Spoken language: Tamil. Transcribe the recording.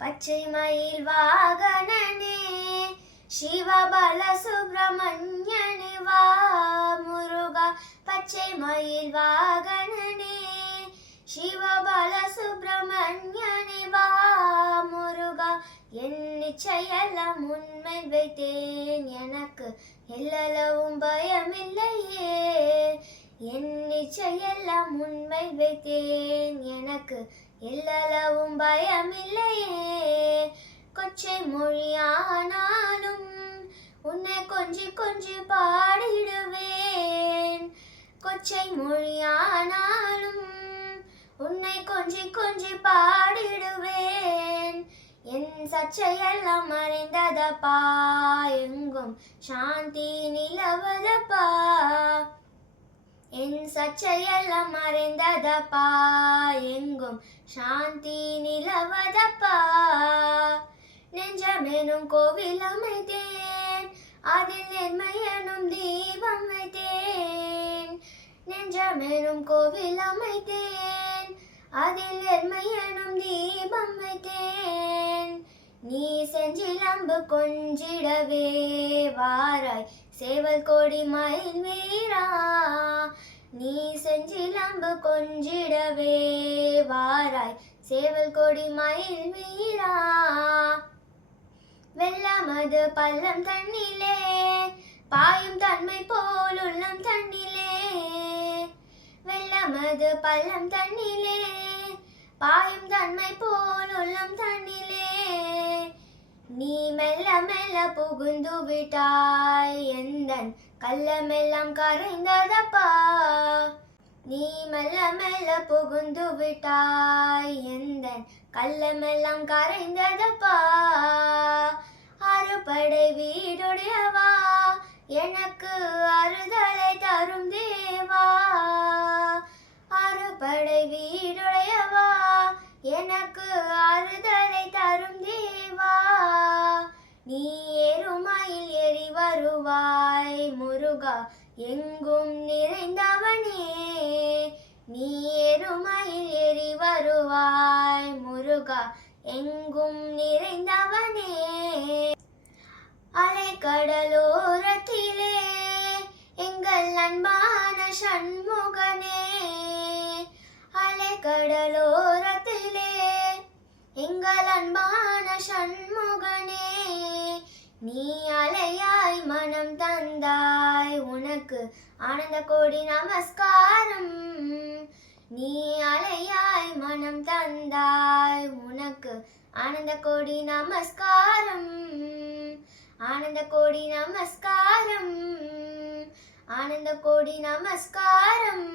பச்சை மயில் வாகனனே சிவபல சுப்பிரமணியனே வா முருகா. பச்சை மயில் வாகனனே சிவபல சுப்பிரமணியனே வா முருகா. என் நிச்சயெல்லாம் உன்மேல் வைத்தேன், எனக்கு எல்லளவும் பயமில்லையே. என் நிச்சயெல்லாம் உன்மேல் வைத்தேன், எனக்கு எல்லளவும் பயமில்லையே. கொச்சை மொழியானாலும் உன்னை கொஞ்சி கொஞ்சி பாடிடுவேன். கொச்சை மொழியானாலும் உன்னை கொஞ்சி கொஞ்சி பாடிடுவேன். என் சர்ச்சையெல்லாம் மறைந்ததப்பா, எங்கும் சாந்தி நிலவதப்பா. என் சர்ச்சையெல்லாம் மறைந்ததப்பா, எங்கும் சாந்தி நிலவதப்பா. நெஞ்சமெனும் கோவில் அமைத்தேன், அதில் நென்மை எனும் தீபம் வைத்தேன். நெஞ்சமெனும் கோவில் அமைத்தேன், அதில் நென்மை எனும் தீபம் வைத்தேன். நீ செஞ்சிலம்பு கொஞ்சிடவே வாராய் சேவல் கொடி மயில் வீரா. நீ செஞ்சிலம்பு கொஞ்சிடவே வாராய் சேவல் கொடி மயில் வீரா. வெள்ளமது பள்ளம் தண்ணிலே பாயும் தன்மை போல் உள்ளம் தண்ணிலே. வெள்ளமது பள்ளம் தண்ணிலே பாயும் தன்மை போல் உள்ளம் தண்ணிலே. நீ மெல்ல மெல்ல புகுந்து விட்டாய், எந்தன் கள்ளமெல்லாம் கரைந்ததப்பா. நீ மெல்ல மெல்ல புகுந்து விட்டாய், எந்தன் கள்ளமெல்லாம் கரைந்ததப்பா. அறுபடை வீடுடையவா, எனக்கு அறுதலை தரும் தேவா. அறுபடை வீடுடையவா, எனக்கு அறுதலை தரும் தேவா. நீ ஏறுமயில் ஏறி வருவாய் முருகா, எங்கும் நிறைந்தவனே. நீ ஏறுமயில் ஏறி வருவாய் முருகா, எங்கும் நிறைந்தவனே. அலைக்கடலோரத்திலே எங்கள் அன்பான சண்முகனே. அலைக்கடலோரத்திலே எங்கள் அன்பான சண்முகனே. நீ அலையாய் மனம் தந்தாய், உனக்கு ஆனந்த கோடி நமஸ்காரம். நீ அலையாய் மனம் தந்தாய், உனக்கு ஆனந்த கோடி நமஸ்காரம். ஆனந்த கோடி நமஸ்காரம், ஆனந்த கோடி நமஸ்காரம்.